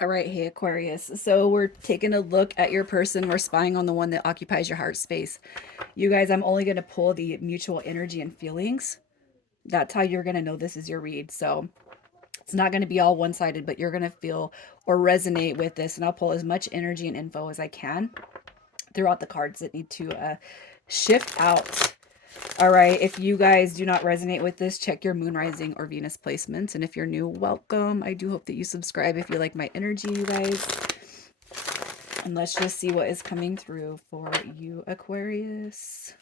All right, hey Aquarius. So we're taking a look at your person. We're spying on the one that occupies your heart space. You guys, I'm only going to pull the mutual energy and feelings. That's how you're going to know this is your read. So it's not going to be all one-sided, but you're going to feel or resonate with this. And I'll pull as much energy and info as I can throughout the cards that need to shift out. All right, if you guys do not resonate with this, check your moon rising or Venus placements. And if you're new, welcome. I do hope that you subscribe if you like my energy, you guys. And let's just see what is coming through for you, Aquarius.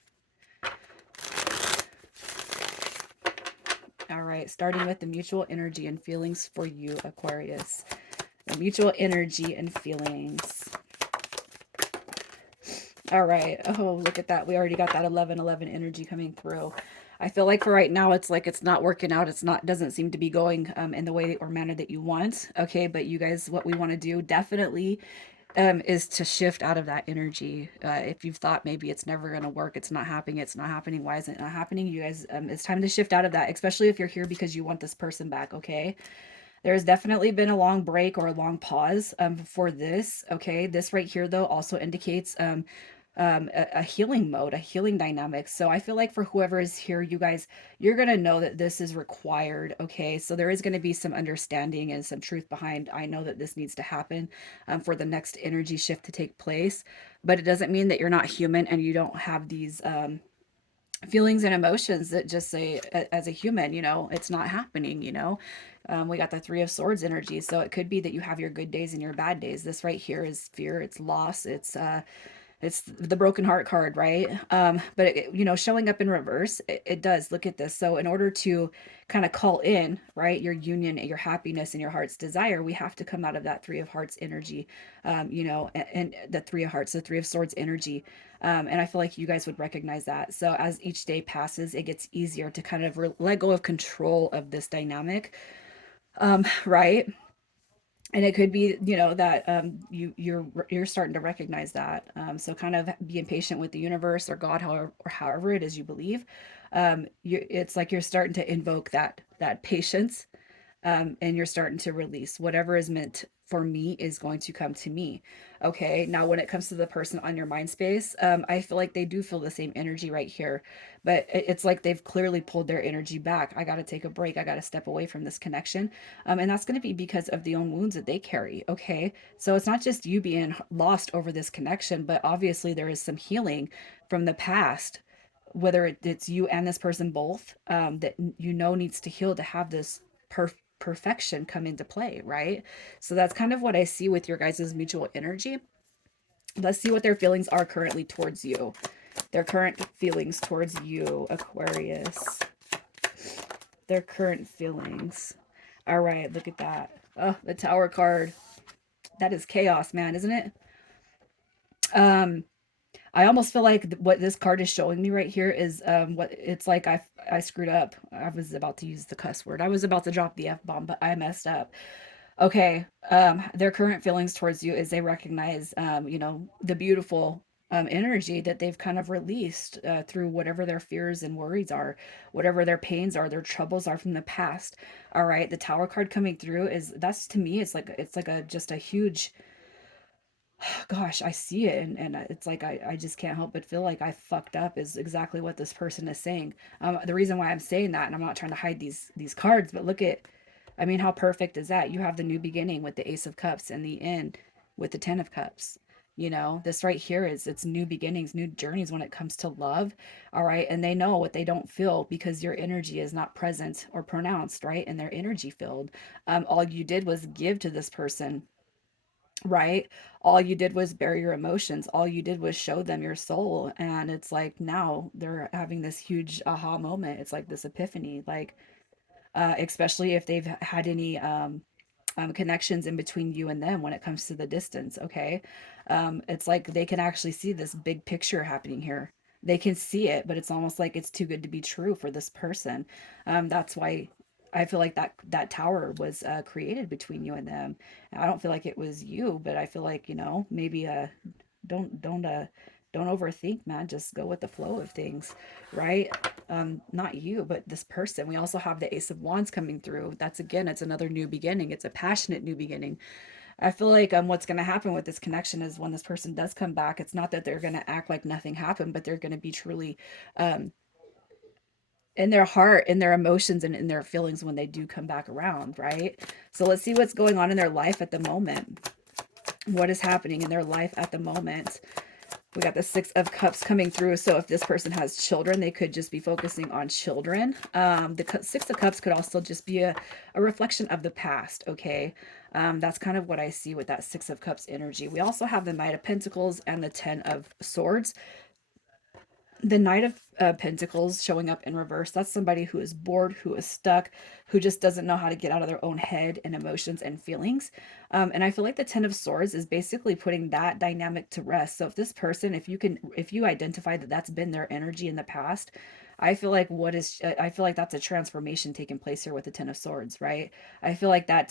All right, starting with the mutual energy and feelings for you, Aquarius. The mutual energy and feelings. All right. Oh, look at that. We already got that 11-11 energy coming through. I feel like for right now, it's like it's not working out. It's not, doesn't seem to be going in the way or manner that you want. Okay. But you guys, what we want to do definitely is to shift out of that energy. If you've thought maybe it's never going to work, it's not happening, it's not happening. Why is it not happening? You guys, it's time to shift out of that, especially if you're here because you want this person back. Okay. There's definitely been a long break or a long pause for this. Okay. This right here, though, also indicates a healing mode, a healing dynamic. So I feel like for whoever is here, you guys, you're going to know that this is required. Okay. So there is going to be some understanding and some truth behind, I know that this needs to happen for the next energy shift to take place. But it doesn't mean that you're not human and you don't have these feelings and emotions that just say, as a human, it's not happening, we got the Three of Swords energy. So it could be that you have your good days and your bad days. This right here is fear, it's loss, it's the broken heart card, right? But showing up in reverse, it does. Look at this. So in order to kind of call in, right, your union, your happiness, and your heart's desire, we have to come out of that Three of Hearts energy, and the Three of Hearts, the Three of Swords energy. And I feel like you guys would recognize that. So as each day passes, it gets easier to kind of let go of control of this dynamic, right? And it could be that you're starting to recognize that, so kind of being patient with the universe or God, however it is you believe. It's like you're starting to invoke that patience, and you're starting to release whatever is meant for me is going to come to me. Okay. Now, when it comes to the person on your mind space, I feel like they do feel the same energy right here, but it's like they've clearly pulled their energy back. I got to take a break. I got to step away from this connection. And that's going to be because of the own wounds that they carry. Okay. So it's not just you being lost over this connection, but obviously there is some healing from the past, whether it's you and this person both, that needs to heal to have this perfection come into play, right? So that's kind of what I see with your guys' mutual energy. Let's see what their feelings are currently towards you. Their current feelings towards you, Aquarius. Their current feelings. All right, look at that. Oh, the Tower card. That is chaos, man, isn't it? Um, I almost feel like what this card is showing me right here is what it's like. I screwed up. I was about to use the cuss word. I was about to drop the F bomb, but I messed up. Okay. Their current feelings towards you is they recognize, the beautiful energy that they've kind of released through whatever their fears and worries are, whatever their pains are, their troubles are from the past. All right. The Tower card coming through is that's to me, it's like a just a huge, gosh, I see it, and it's like I just can't help but feel like I fucked up is exactly what this person is saying. The reason why I'm saying that, and I'm not trying to hide these cards, but look at, I mean, how perfect is that? You have the new beginning with the Ace of Cups and the end with the Ten of Cups. This right here is it's new beginnings, new journeys when it comes to love. All right. And they know what they don't feel because your energy is not present or pronounced, right? In their energy field. All you did was give to this person, right? All you did was bury your emotions. All you did was show them your soul. And it's like now they're having this huge aha moment. It's like this epiphany, like, especially if they've had any connections in between you and them when it comes to the distance. Okay. It's like they can actually see this big picture happening here. They can see it, but it's almost like it's too good to be true for this person. That's why I feel like that tower was created between you and them. I don't feel like it was you, but I feel like, maybe don't don't uh don't overthink, man. Just go with the flow of things, right? Not you, but this person. We also have the Ace of Wands coming through. That's, again, it's another new beginning. It's a passionate new beginning. I feel like what's going to happen with this connection is when this person does come back, it's not that they're going to act like nothing happened, but they're going to be truly um, in their heart, in their emotions, and in their feelings when they do come back around, right? So let's see what's going on in their life at the moment. What is happening in their life at the moment? We got the Six of Cups coming through. So if this person has children, they could just be focusing on children. The Six of Cups could also just be a reflection of the past, okay? That's kind of what I see with that Six of Cups energy. We also have the Knight of Pentacles and the Ten of Swords. The Knight of Pentacles showing up in reverse, that's somebody who is bored, who is stuck, who just doesn't know how to get out of their own head and emotions and feelings. And I feel like the Ten of Swords is basically putting that dynamic to rest. So if this person, if you identify that that's been their energy in the past, I feel like that's a transformation taking place here with the Ten of Swords, right? I feel like um,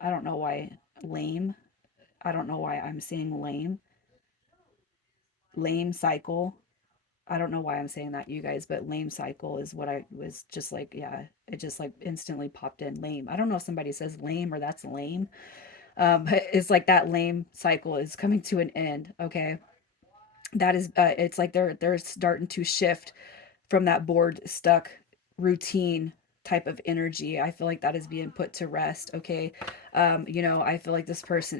I don't know why lame. I don't know why I'm saying lame cycle. I don't know why I'm saying that, you guys, but lame cycle is what I was just like, yeah, it just like instantly popped in lame. I don't know if somebody says lame or that's lame. But it's like that lame cycle is coming to an end. Okay. That is, it's like they're starting to shift from that bored, stuck routine type of energy. I feel like that is being put to rest. Okay. I feel like this person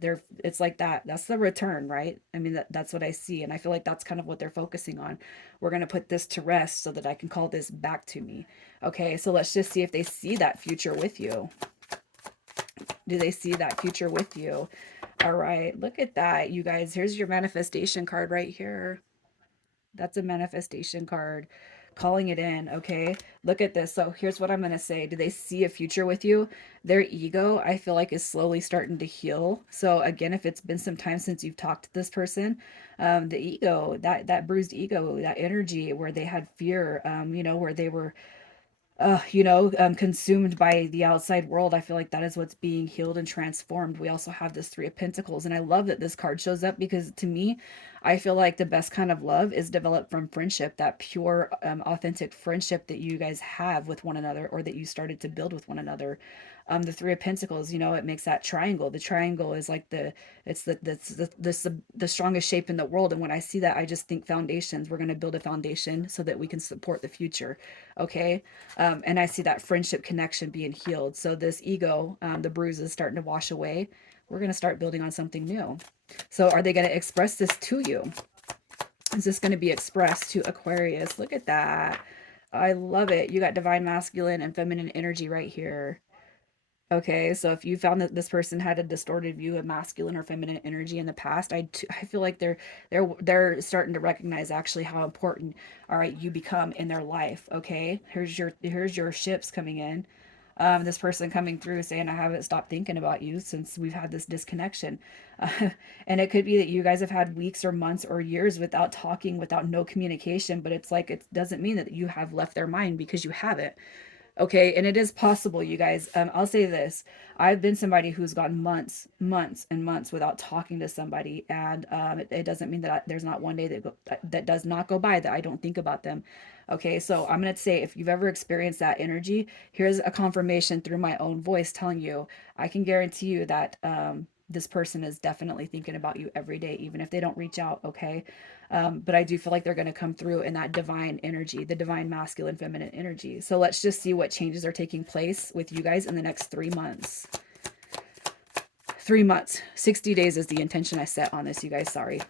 they're, it's like that. That's the return, right? I mean, that's what I see. And I feel like that's kind of what they're focusing on. We're going to put this to rest so that I can call this back to me. Okay. So let's just see if they see that future with you. Do they see that future with you? All right. Look at that, you guys. Here's your manifestation card right here. That's a manifestation card. Calling it in, okay? Look at this. So here's what I'm going to say. Do they see a future with you? Their ego, I feel like, is slowly starting to heal. So again, if it's been some time since you've talked to this person, the ego, that bruised ego, that energy where they had fear, where they were consumed by the outside world. I feel like that is what's being healed and transformed. We also have this Three of Pentacles, and I love that this card shows up because to me, I feel like the best kind of love is developed from friendship, that pure, authentic friendship that you guys have with one another, or that you started to build with one another. The Three of Pentacles, it makes that triangle. The triangle is like it's the strongest shape in the world. And when I see that, I just think foundations. We're going to build a foundation so that we can support the future. Okay. And I see that friendship connection being healed. So this ego, the bruises starting to wash away. We're going to start building on something new. So are they going to express this to you? Is this going to be expressed to Aquarius? Look at that. I love it. You got divine masculine and feminine energy right here. Okay, so if you found that this person had a distorted view of masculine or feminine energy in the past, I feel like they're starting to recognize actually how important, all right, you become in their life. Okay, here's your ships coming in. This person coming through saying, I haven't stopped thinking about you since we've had this disconnection. And it could be that you guys have had weeks or months or years without talking, without no communication, but it's like it doesn't mean that you have left their mind, because you haven't. Okay, and it is possible, you guys. I'll say this: I've been somebody who's gone months and months without talking to somebody, and it doesn't mean that there's not one day that does not go by that I don't think about them. Okay, so I'm gonna say, if you've ever experienced that energy, here's a confirmation through my own voice telling you, I can guarantee you that this person is definitely thinking about you every day, even if they don't reach out. Okay, but I do feel like they're going to come through in that divine energy, the divine masculine feminine energy. So let's just see what changes are taking place with you guys in the next 3 months. 3 months, 60 days is the intention I set on this, you guys. Sorry.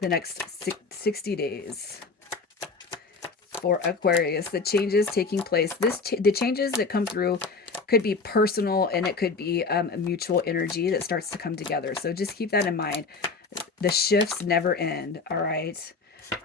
The next 60 days for Aquarius, the changes taking place. The changes that come through could be personal, and it could be a mutual energy that starts to come together. So just keep that in mind. The shifts never end. All right.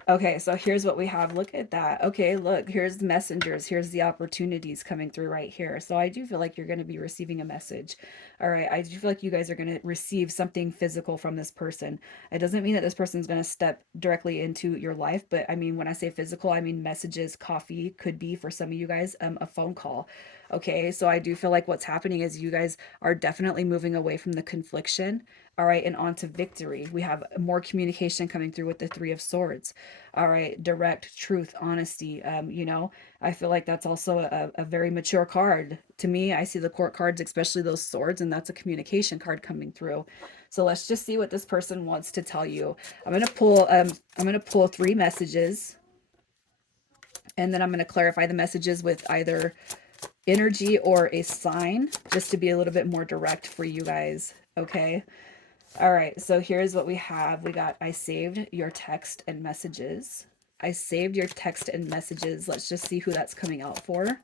Okay, so here's what we have. Look at that. Okay, look, here's the messengers. Here's the opportunities coming through right here. So I do feel like you're going to be receiving a message. All right, I do feel like you guys are going to receive something physical from this person. It doesn't mean that this person's going to step directly into your life, but I mean, when I say physical, I mean messages, coffee, could be for some of you guys, a phone call. Okay, so I do feel like what's happening is you guys are definitely moving away from the confliction. All right, and on to victory. We have more communication coming through with the Three of Swords. All right, direct, truth, honesty. You know, I feel like that's also a very mature card. To me, I see the court cards, especially those swords, and that's a communication card coming through. So let's just see what this person wants to tell you. I'm gonna pull three messages, and then I'm gonna clarify the messages with either energy or a sign, just to be a little bit more direct for you guys. Okay. All right. So here's what we have. We got, I saved your text and messages. I saved your text and messages. Let's just see who that's coming out for.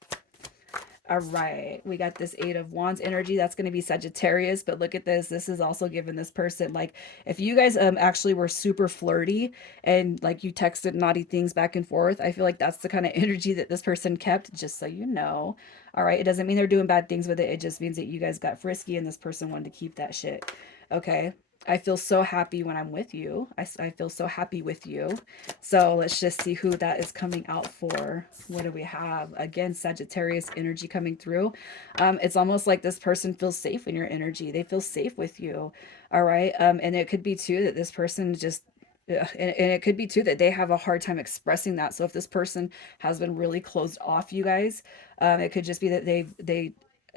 All right, we got this Eight of Wands energy. That's going to be Sagittarius, but look at this. This is also giving this person, like, if you guys actually were super flirty and like you texted naughty things back and forth, I feel like that's the kind of energy that this person kept, just so you know. All right, it doesn't mean they're doing bad things with it. It just means that you guys got frisky and this person wanted to keep that shit. Okay. I feel so happy when I'm with you. I feel so happy with you. So let's just see who that is coming out for. What do we have? Again, Sagittarius energy coming through. It's almost like this person feels safe in your energy. They feel safe with you. All right. And it could be too that this person just and it could be too that they have a hard time expressing that. So if this person has been really closed off, you guys, it could just be that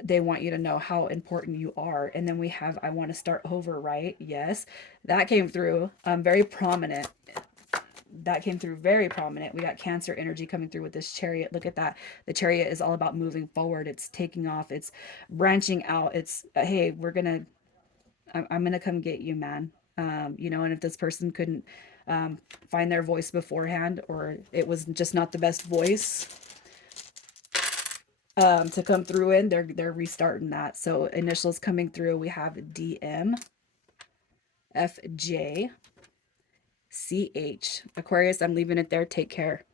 they want you to know how important you are. And then we have, I want to start over, right? Yes, that came through very prominent. That came through very prominent. We got Cancer energy coming through with this Chariot. Look at that. The Chariot is all about moving forward. It's taking off. It's branching out. It's, hey, I'm gonna come get you, man. You know, and if this person couldn't find their voice beforehand, or it was just not the best voice to come through in, they're restarting that. So initials coming through, we have DM, FJ, CH. Aquarius, I'm leaving it there. Take care.